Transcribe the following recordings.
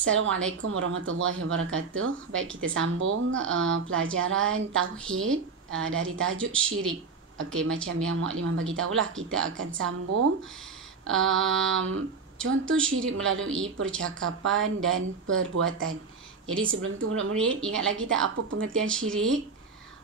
Assalamualaikum warahmatullahi wabarakatuh. Baik, kita sambung pelajaran Tauhid dari tajuk syirik. Okey, macam yang Mukadimah bagi tahulah, kita akan sambung contoh syirik melalui percakapan dan perbuatan. Jadi sebelum tu murid-murid, ingat lagi tak apa pengertian syirik?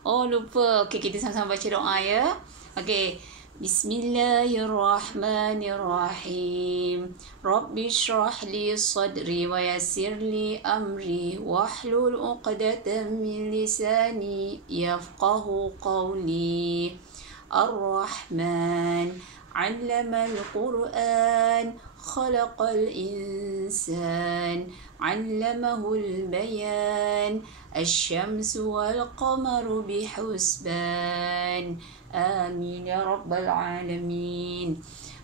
Oh, lupa. Okey, kita sama-sama baca doa ya. Okey. Bismillahirrahmanirrahim. Rabbi shrah li sadri wa yassir li amri wahlul 'uqdatam min lisani yafqahu qawli. Ar-Rahman 'allamal Qur'an khalaqal insan 'allamahul bayan asy-syamsu wal qamaru bihusban. Amin ya rabbal alamin.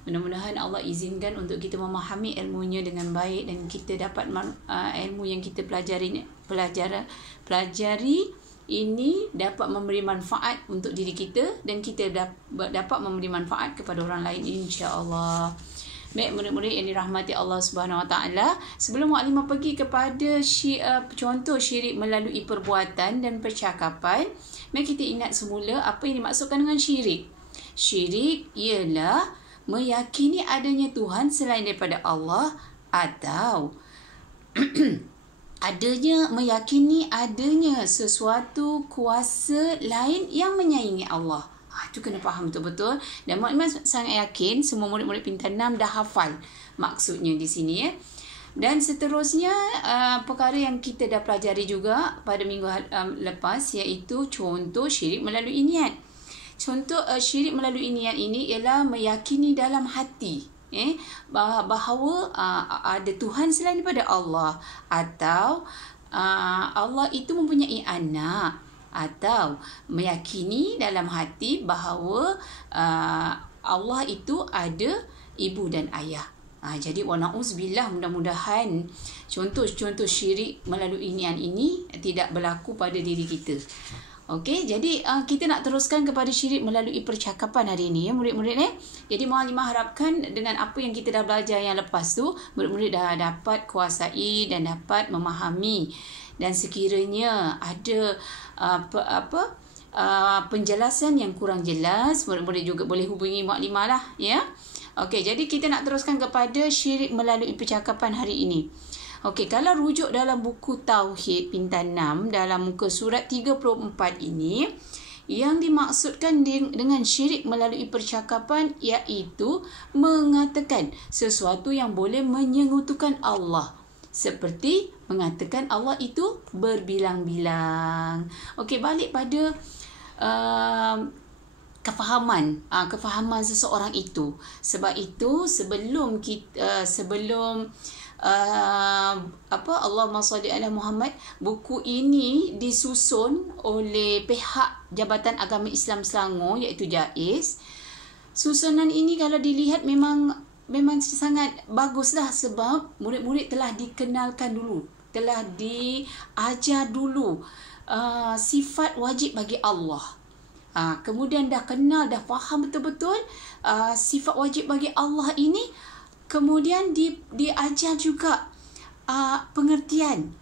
Mudah-mudahan Allah izinkan untuk kita memahami ilmunya dengan baik dan kita dapat ilmu yang kita pelajari ini dapat memberi manfaat untuk diri kita dan kita dapat memberi manfaat kepada orang lain, insya-Allah. Baik murid-murid yang dirahmati Allah Subhanahu Wa Taala, sebelum Mukadimah pergi kepada contoh syirik melalui perbuatan dan percakapan, mari kita ingat semula apa yang dimaksudkan dengan syirik. Syirik ialah meyakini adanya Tuhan selain daripada Allah atau meyakini adanya sesuatu kuasa lain yang menyaingi Allah. Itu kena faham betul-betul. Dan Mukadimah sangat yakin semua murid-murid Pintar 6 dah hafal maksudnya di sini ya. Dan seterusnya perkara yang kita dah pelajari juga pada minggu lepas, iaitu contoh syirik melalui niat. Contoh syirik melalui niat ini ialah meyakini dalam hati bahawa ada Tuhan selain daripada Allah, atau Allah itu mempunyai anak, atau meyakini dalam hati bahawa Allah itu ada ibu dan ayah. Jadi wa na'udzubillah, mudah-mudahan contoh-contoh syirik melalui niat ini tidak berlaku pada diri kita. Okey, jadi kita nak teruskan kepada syirik melalui percakapan hari ini ya murid-murid ni. Jadi Mukadimah harapkan dengan apa yang kita dah belajar yang lepas tu, murid-murid dah dapat kuasai dan dapat memahami. Dan sekiranya ada penjelasan yang kurang jelas, murid-murid juga boleh hubungi Mukadimah lah ya. Okey, jadi kita nak teruskan kepada syirik melalui percakapan hari ini. Okey, kalau rujuk dalam buku Tauhid Pintar 6 dalam muka surat 34 ini, yang dimaksudkan dengan syirik melalui percakapan iaitu mengatakan sesuatu yang boleh menyekutukan Allah, seperti mengatakan Allah itu berbilang-bilang. Okey, balik pada kefahaman seseorang itu. Sebab itu sebelum Allahumma salli ala Muhammad, buku ini disusun oleh pihak Jabatan Agama Islam Selangor iaitu JAIS. Susunan ini kalau dilihat memang sangat baguslah, sebab murid-murid telah dikenalkan dulu, telah diajar dulu sifat wajib bagi Allah. Kemudian dah kenal, dah faham betul-betul sifat wajib bagi Allah ini. Kemudian diajar juga pengertian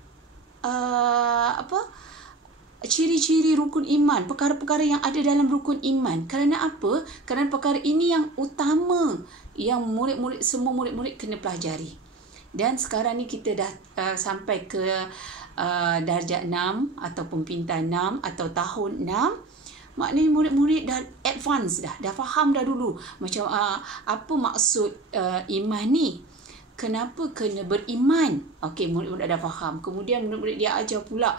ciri-ciri rukun iman, perkara-perkara yang ada dalam rukun iman. Kerana apa? Kerana perkara ini yang utama yang semua murid-murid kena pelajari. Dan sekarang ni kita dah sampai ke darjah 6 ataupun Pintar 6 atau tahun 6. Maknanya murid-murid dah advance dah faham dah dulu macam apa maksud iman ni, kenapa kena beriman. Okey, murid-murid dah faham. Kemudian murid-murid dia ajar pula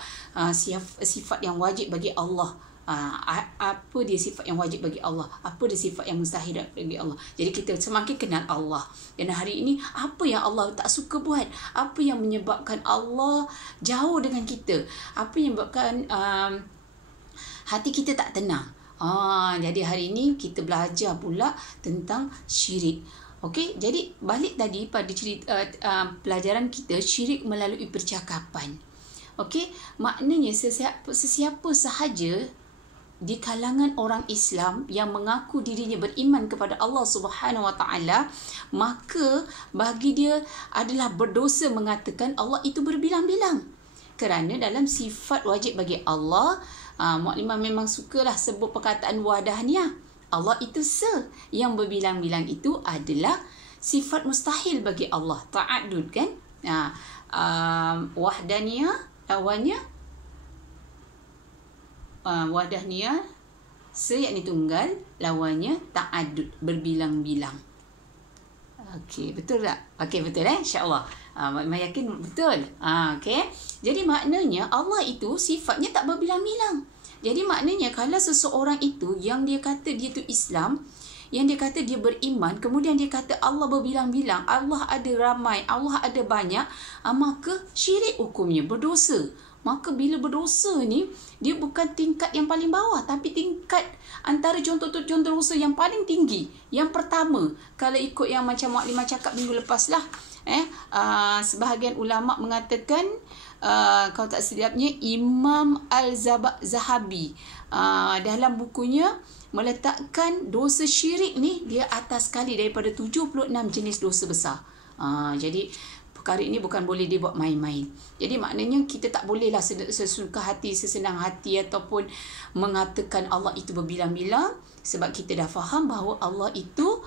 sifat yang wajib bagi Allah. Apa dia sifat yang wajib bagi Allah, apa dia sifat yang mustahil bagi Allah. Jadi kita semakin kenal Allah. Dan hari ini, apa yang Allah tak suka buat, apa yang menyebabkan Allah jauh dengan kita, apa yang menyebabkan hati kita tak tenang. Jadi hari ini kita belajar pula tentang syirik. Okey, jadi balik tadi pada pelajaran kita, syirik melalui percakapan. Okey, maknanya sesiapa sahaja di kalangan orang Islam yang mengaku dirinya beriman kepada Allah Subhanahu Wa Taala, maka bagi dia adalah berdosa mengatakan Allah itu berbilang-bilang. Kerana dalam sifat wajib bagi Allah, Muklimah memang sukalah sebut perkataan wahdaniah. Allah itu yang berbilang-bilang itu adalah sifat mustahil bagi Allah. Ta'addud kan? Wahdaniyah lawannya wahdaniyah yakni tunggal, lawannya ta'addud, berbilang-bilang. Okey, betul tak? Okey, betul insya-Allah. Mak yakin betul. Okey. Jadi maknanya Allah itu sifatnya tak berbilang-bilang. Jadi maknanya kalau seseorang itu yang dia kata dia tu Islam, yang dia kata dia beriman, kemudian dia kata Allah berbilang-bilang, Allah ada ramai, Allah ada banyak, maka syirik hukumnya, berdosa. Maka bila berdosa ni, dia bukan tingkat yang paling bawah, tapi tingkat antara contoh dosa yang paling tinggi. Yang pertama, kalau ikut yang macam Muklimah cakap minggu lepas lah, sebahagian ulama mengatakan, kalau tak silapnya Imam Al-Zahabi dalam bukunya meletakkan dosa syirik ni dia atas sekali daripada 76 jenis dosa besar. Jadi perkara ini bukan boleh dibuat main-main. Jadi maknanya kita tak bolehlah sesuka hati, sesenang hati ataupun mengatakan Allah itu berbilang-bilang, sebab kita dah faham bahawa Allah itu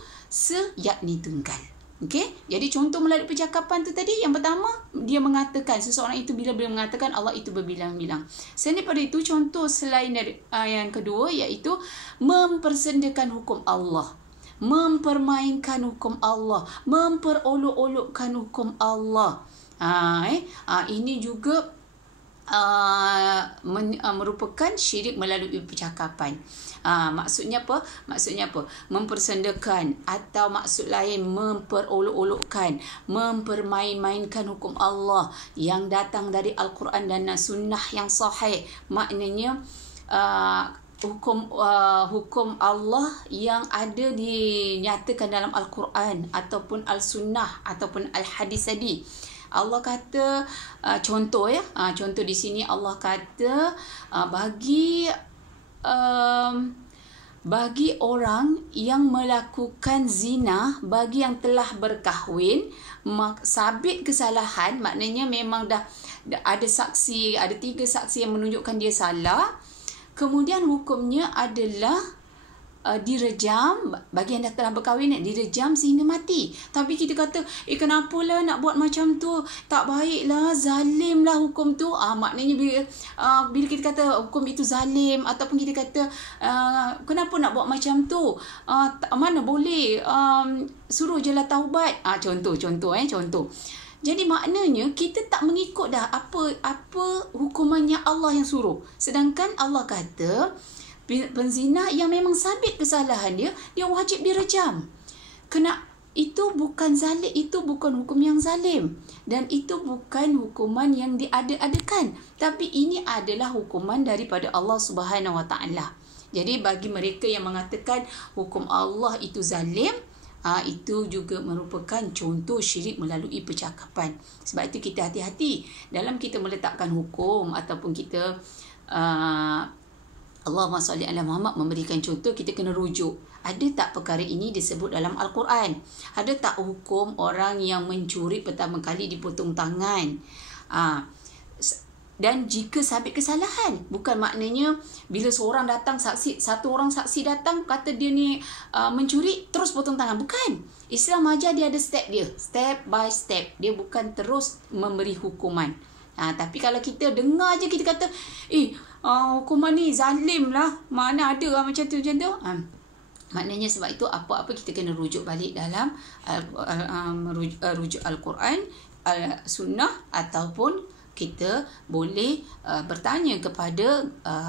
yakni tunggal. Okey? Jadi contoh melalui percakapan tu tadi, yang pertama dia mengatakan, seseorang itu bila mengatakan Allah itu berbilang-bilang. Selain daripada itu, contoh selain dari yang kedua iaitu mempersendakan hukum Allah, mempermainkan hukum Allah, memperolok-olokkan hukum Allah. Ini juga merupakan syirik melalui percakapan. Maksudnya apa? Mempersendakan, atau maksud lain memperolok-olokkan, mempermain-mainkan hukum Allah yang datang dari Al-Quran dan Sunnah yang sahih. Maknanya hukum Allah yang ada dinyatakan dalam Al-Quran ataupun Al-Sunnah ataupun Al-Hadis tadi. Allah kata, contoh contoh di sini Allah kata, bagi orang yang melakukan zina, bagi yang telah berkahwin, sabit kesalahan, maknanya memang dah ada saksi, ada 3 saksi yang menunjukkan dia salah, kemudian hukumnya adalah direjam. Bagi yang dah telah berkahwin, direjam sehingga mati. Tapi kita kata, kenapalah nak buat macam tu, tak baiklah, zalim lah hukum tu. Maknanya bila kita kata hukum itu zalim, ataupun kita kata kenapa nak buat macam tu, mana boleh, suruh je lah taubat. Contoh. Jadi maknanya kita tak mengikut dah apa hukumannya Allah yang suruh. Sedangkan Allah kata penzina yang memang sabit kesalahan dia wajib direjam. Itu bukan zalim, itu bukan hukum yang zalim, dan itu bukan hukuman yang diada-adakan, tapi ini adalah hukuman daripada Allah Subhanahu Wa Taala. Jadi bagi mereka yang mengatakan hukum Allah itu zalim, itu juga merupakan contoh syirik melalui percakapan. Sebab itu kita hati-hati dalam kita meletakkan hukum, ataupun kita Allahumma salli ala Muhammad memberikan contoh, kita kena rujuk. Ada tak perkara ini disebut dalam Al-Quran? Ada tak hukum orang yang mencuri pertama kali dipotong tangan? Dan jika sabit kesalahan, bukan maknanya bila seorang datang saksi, satu orang saksi datang kata dia ni mencuri terus potong tangan. Bukan. Islam ajar dia ada step dia, step by step. Dia bukan terus memberi hukuman. Tapi kalau kita dengar je, kita kata hukuman ni zalim lah, mana ada macam tu. Maknanya sebab itu apa-apa kita kena rujuk balik dalam rujuk Al-Quran, Sunnah, ataupun kita boleh bertanya kepada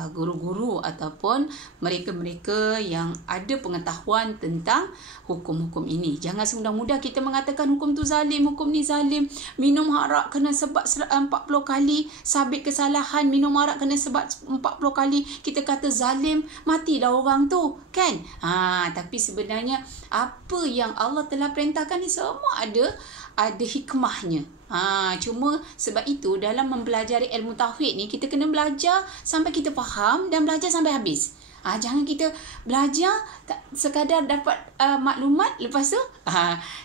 guru-guru ataupun mereka-mereka yang ada pengetahuan tentang hukum-hukum ini. Jangan semudah-mudah kita mengatakan hukum tu zalim, hukum ni zalim. Minum arak kena sebat 40 kali, sabit kesalahan minum arak kena sebat 40 kali, kita kata zalim, matilah orang tu, kan? Tapi sebenarnya apa yang Allah telah perintahkan ni semua ada hikmahnya. Cuma sebab itu dalam mempelajari ilmu tauhid ni, kita kena belajar sampai kita faham dan belajar sampai habis. Jangan kita belajar sekadar dapat maklumat, lepas tu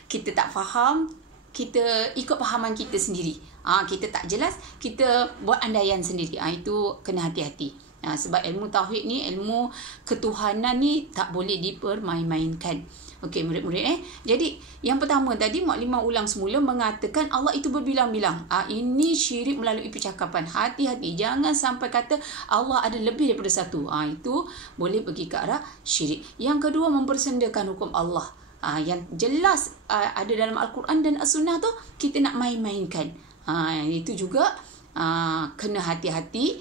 kita tak faham, kita ikut fahaman kita sendiri. Kita tak jelas, kita buat andaian sendiri. Itu kena hati-hati. Sebab ilmu tauhid ni, ilmu ketuhanan ni tak boleh dipermain-mainkan. Okey, murid-murid. Jadi, yang pertama tadi, Mak Limah ulang semula mengatakan Allah itu berbilang-bilang. Ini syirik melalui percakapan. Hati-hati. Jangan sampai kata Allah ada lebih daripada satu. Itu boleh pergi ke arah syirik. Yang kedua, mempersendakan hukum Allah. Yang jelas ada dalam Al-Quran dan As-Sunnah tu, kita nak main-mainkan. Itu juga kena hati-hati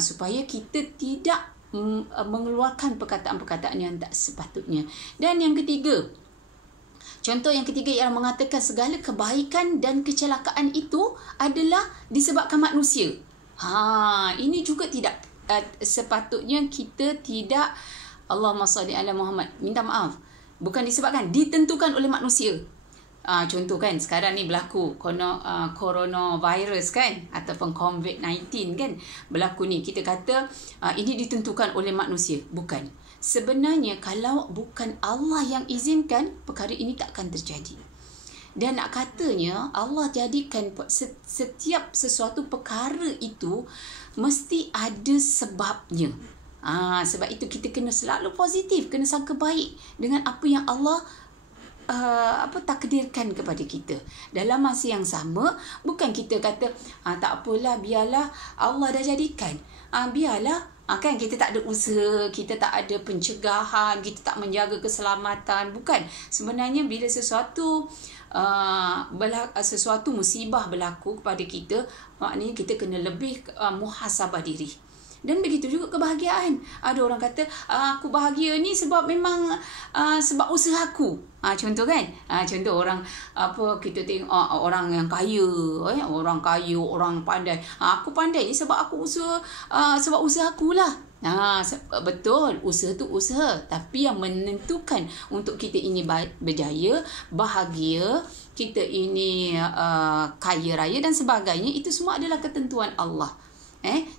supaya kita tidak mengeluarkan perkataan-perkataan yang tak sepatutnya. Dan yang ketiga, contoh yang ketiga ialah mengatakan segala kebaikan dan kecelakaan itu adalah disebabkan manusia. Ini juga tidak sepatutnya kita tidak, Allahumma salli ala Muhammad, minta maaf, bukan disebabkan, ditentukan oleh manusia. Contoh kan, sekarang ni berlaku coronavirus kan, ataupun COVID-19 kan, berlaku ni. Kita kata ini ditentukan oleh manusia. Bukan. Sebenarnya kalau bukan Allah yang izinkan, perkara ini tak akan terjadi. Dan nak katanya Allah jadikan setiap sesuatu perkara itu mesti ada sebabnya. Sebab itu kita kena selalu positif, kena sangka baik dengan apa yang Allah takdirkan kepada kita. Dalam masa yang sama, bukan kita kata tak apalah, biarlah Allah dah jadikan, biarlah, kan kita tak ada usaha, kita tak ada pencegahan, kita tak menjaga keselamatan. Bukan. Sebenarnya bila sesuatu musibah berlaku kepada kita, maknanya kita kena lebih muhasabah diri. Dan begitu juga kebahagiaan. Ada orang kata, aku bahagia ni sebab memang sebab usaha aku. Contoh kan? Contoh orang, kita tengok orang yang kaya, orang kaya, orang pandai. Aku pandai ni sebab aku sebab usaha aku lah. Betul, usaha tu usaha. Tapi yang menentukan untuk kita ini berjaya, bahagia, kita ini kaya raya dan sebagainya, itu semua adalah ketentuan Allah.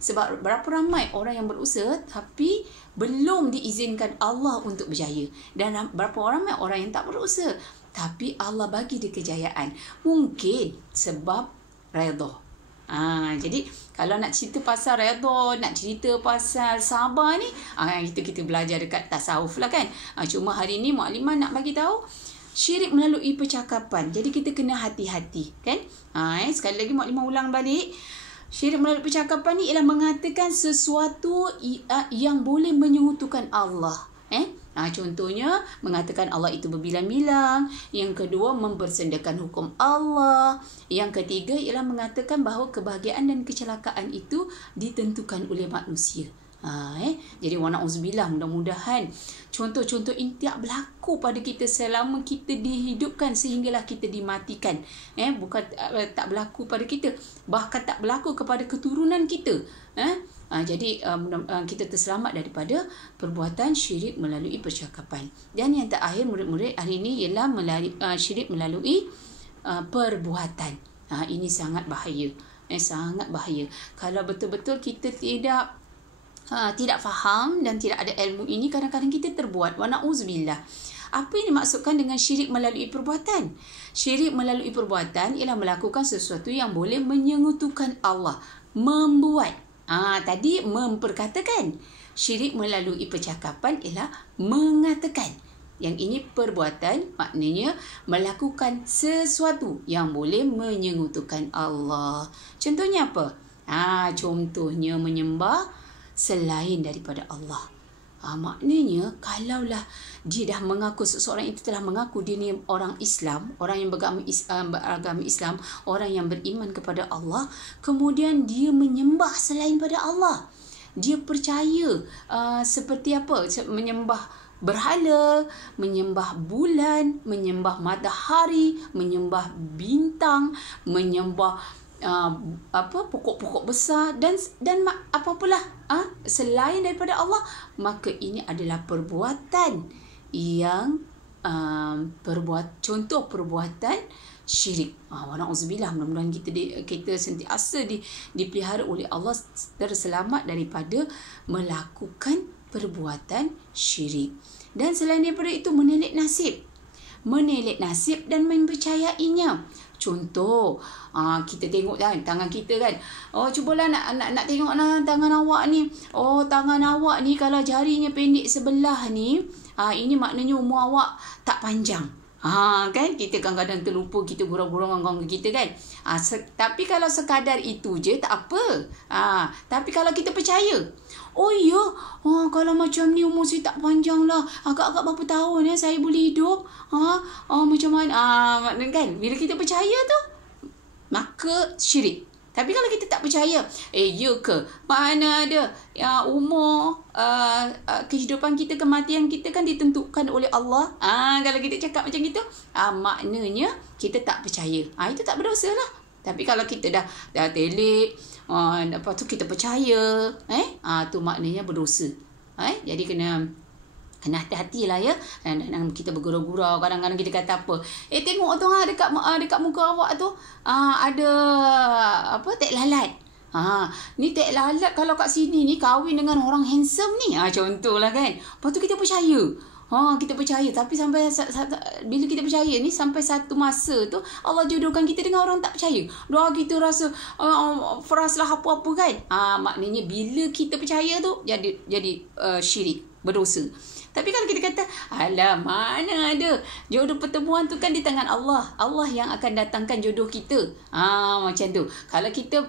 Sebab berapa ramai orang yang berusaha tapi belum diizinkan Allah untuk berjaya, dan berapa ramai orang yang tak berusaha tapi Allah bagi dia kejayaan, mungkin sebab redha. Jadi kalau nak cerita pasal redha, nak cerita pasal sabar ni, kita belajar dekat tasawuf lah kan. Cuma hari ni Mak Limah nak bagi tahu syirik melalui percakapan. Jadi kita kena hati-hati kan. Sekali lagi Mak Limah ulang balik. Syirik melalui percakapan ni ialah mengatakan sesuatu yang boleh menyekutukan Allah. Contohnya, mengatakan Allah itu berbilang-bilang. Yang kedua, mempersendakan hukum Allah. Yang ketiga ialah mengatakan bahawa kebahagiaan dan kecelakaan itu ditentukan oleh manusia. Jadi wa'na'udzubillah, mudah-mudahan contoh-contoh ini tak berlaku pada kita selama kita dihidupkan sehinggalah kita dimatikan. Bukan tak berlaku pada kita, bahkan tak berlaku kepada keturunan kita. Jadi kita terselamat daripada perbuatan syirik melalui percakapan. Dan yang terakhir murid-murid hari ini ialah syirik melalui perbuatan. Ini sangat bahaya. Sangat bahaya. Kalau betul-betul kita tidak faham dan tidak ada ilmu ini, kadang-kadang kita terbuat. Wa na'udzubillah. Apa yang dimaksudkan dengan syirik melalui perbuatan? Syirik melalui perbuatan ialah melakukan sesuatu yang boleh menyekutukan Allah. Membuat. Tadi memperkatakan. Syirik melalui percakapan ialah mengatakan. Yang ini perbuatan, maknanya melakukan sesuatu yang boleh menyekutukan Allah. Contohnya apa? Contohnya menyembah selain daripada Allah. Maknanya kalaulah dia dah mengaku, seseorang itu telah mengaku dia ni orang Islam, orang yang beragama Islam, orang yang beriman kepada Allah, kemudian dia menyembah selain pada Allah. Dia percaya seperti apa? Menyembah berhala, menyembah bulan, menyembah matahari, menyembah bintang, menyembah pokok-pokok besar dan apa-apalah selain daripada Allah, maka ini adalah perbuatan yang contoh perbuatan syirik. Wa na'udzubillah, mudah-mudahan kita sentiasa dipelihara oleh Allah, terselamat daripada melakukan perbuatan syirik. Dan selain daripada itu, menelit nasib dan mempercayainya. Contoh, kita tengok kan tangan kita kan. Cubalah nak tengok tangan awak ni. Tangan awak ni kalau jarinya pendek sebelah ni, ini maknanya umur awak tak panjang. Kan kita kadang-kadang terlupa, kita gurau-gurau dengan kawan kita kan. Tapi kalau sekadar itu je tak apa. Tapi kalau kita percaya, kalau macam ni umur saya tak panjang lah, agak-agak berapa tahun saya boleh hidup, macam mana, kan bila kita percaya tu, maka syirik. Tapi kalau kita tak percaya, ya ke? Mana ada umur kehidupan kita, kematian kita kan ditentukan oleh Allah. Kalau kita cakap macam gitu, maknanya kita tak percaya. Itu tak berdosa lah. Tapi kalau kita dah telik, lepas tu kita percaya, tu maknanya berdosa. Jadi kena hati-hati lah ya. Dan kita bergurau-gurau. Kadang-kadang kita kata apa, tengok tu dekat muka awak tu ada tek lalat. Ni tek lalat kalau kat sini ni kahwin dengan orang handsome ni. Contohlah kan. Lepas tu kita percaya. Kita percaya. Tapi sampai bila kita percaya ni, sampai satu masa tu Allah jodohkan kita dengan orang tak percaya. Doa kita rasa frust lah apa-apa kan. Maknanya bila kita percaya tu jadi syirik, berdosa. Tapi kalau kita kata, alah mana ada, jodoh pertemuan tu kan di tangan Allah. Allah yang akan datangkan jodoh kita. Macam tu. Kalau kita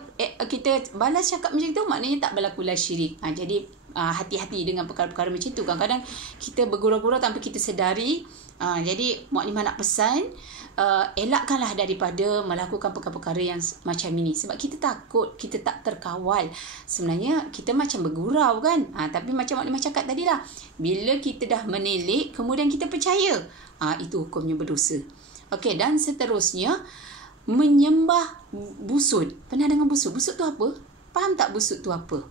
balas cakap macam tu, maknanya tak berlakulah syirik. Jadi hati-hati dengan perkara-perkara macam tu. Kadang-kadang kita bergurau-gurau tanpa kita sedari. Jadi Mak Limah nak pesan, elakkanlah daripada melakukan perkara-perkara yang macam ini. Sebab kita takut, kita tak terkawal. Sebenarnya kita macam bergurau kan. Tapi macam Mak Limah cakap tadi lah, bila kita dah menilik, kemudian kita percaya, itu hukumnya berdosa. Okey, dan seterusnya, menyembah busut. Pernah dengar busut? Busut tu apa? Faham tak busut tu apa?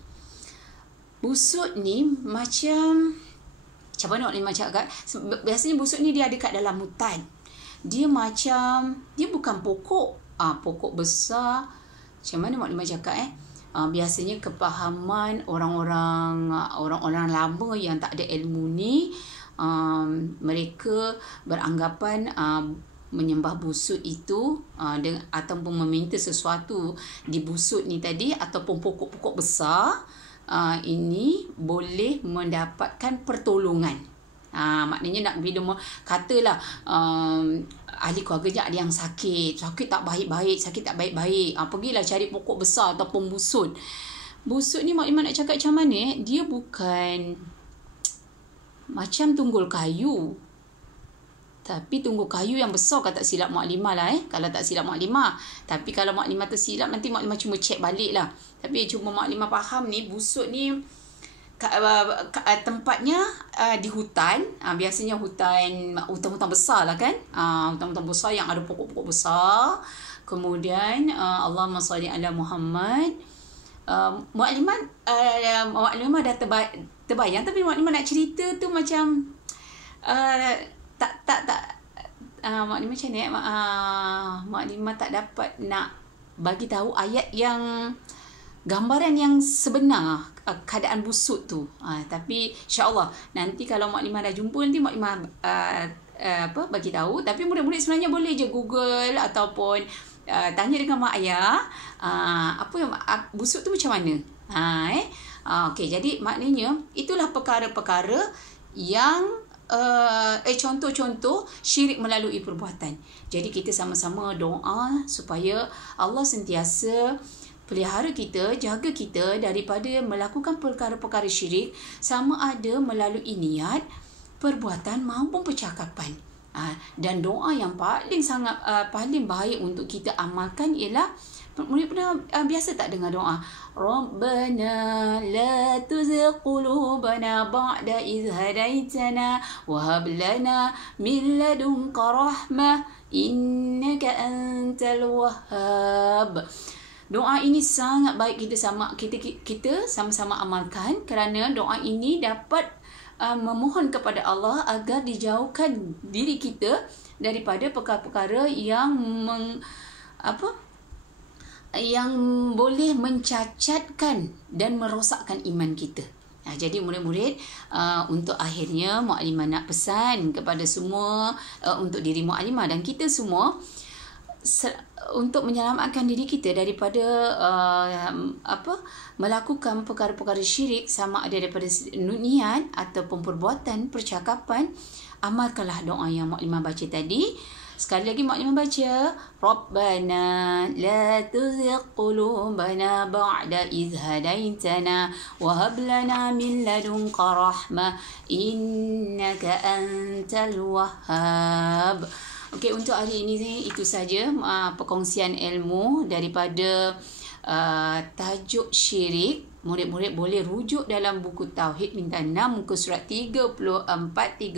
Busut ni macam mana Mak Limah cakap? Biasanya busut ni dia ada kat dalam hutan. Dia bukan pokok. Pokok besar. Macam mana Mak Limah cakap biasanya kepahaman orang-orang lama yang tak ada ilmu ni, mereka beranggapan menyembah busut itu ataupun meminta sesuatu di busut ni tadi, ataupun pokok-pokok besar, ini boleh mendapatkan pertolongan. Maknanya nak bila katalah ahli keluarganya ada yang sakit tak baik-baik, pergilah cari pokok besar ataupun busut. Busut ni Mak Limah nak cakap macam mana? Dia bukan macam tunggul kayu, tapi tunggul kayu yang besar, kalau tak silap Mak Limah lah kalau tak silap Mak Limah. Tapi kalau Mak Limah tersilap, nanti Mak Limah cuma check balik lah. Tapi cuma Mak Limah faham ni, busut ni tempatnya di hutan. Biasanya hutan besar lah kan. Hutan-hutan besar yang ada pokok-pokok besar. Kemudian Allahumma salli ala Muhammad. Mak Limah dah terbayang, tapi Mak Limah nak cerita tu macam Mak Limah macam ni, Mak Limah tak dapat nak bagi tahu ayat yang gambaran yang sebenar keadaan busut tu. Tapi insya-Allah nanti kalau Mak Limah dah jumpa, nanti Mak Limah bagi tahu. Tapi murid-murid sebenarnya boleh je Google ataupun tanya dengan mak ayah apa yang busut tu macam mana. Okey, jadi maknanya itulah perkara-perkara yang contoh-contoh syirik melalui perbuatan. Jadi kita sama-sama doa supaya Allah sentiasa pelihara kita, jaga kita daripada melakukan perkara-perkara syirik, sama ada melalui niat, perbuatan maupun percakapan. Dan doa yang paling baik untuk kita amalkan ialah, murid pernah biasa tak dengar doa Rabbana la tuzigh qulubana ba'da idh hadaitana wa hab lana min ladunka rahmah innaka antal wahhab. Doa ini sangat baik kita sama-sama amalkan, kerana doa ini dapat memohon kepada Allah agar dijauhkan diri kita daripada perkara-perkara yang yang boleh mencacatkan dan merosakkan iman kita. Jadi murid-murid, untuk akhirnya Mukadimah nak pesan kepada semua, untuk diri Mukadimah dan kita semua, untuk menyelamatkan diri kita daripada melakukan perkara-perkara syirik, sama ada daripada niat ataupun perbuatan, percakapan. Amalkanlah doa yang Mukadimah baca tadi. Sekali lagi Mukadimah baca, Rabbana la tuzigh qulubana ba'da idh hadaitana wa hab lana min ladunka rahmah innaka antal wahhab. Okey, untuk hari ini itu saja perkongsian ilmu daripada tajuk syirik. Murid-murid boleh rujuk dalam buku Tauhid Bintang 6 muka surat 34-35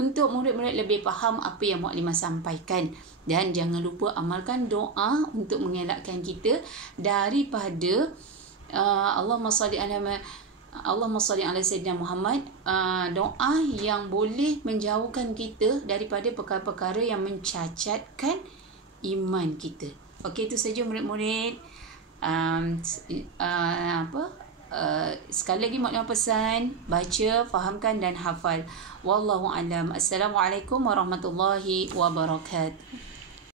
untuk murid-murid lebih faham apa yang Mukadimah sampaikan. Dan jangan lupa amalkan doa untuk mengelakkan kita daripada Allahumma salli ala Sayyidina Muhammad, doa yang boleh menjauhkan kita daripada perkara-perkara yang mencacatkan iman kita. Okey, itu saja murid-murid. Sekali lagi Mukadimah pesan, baca, fahamkan dan hafal. Wallahu alam. Assalamualaikum warahmatullahi wabarakatuh.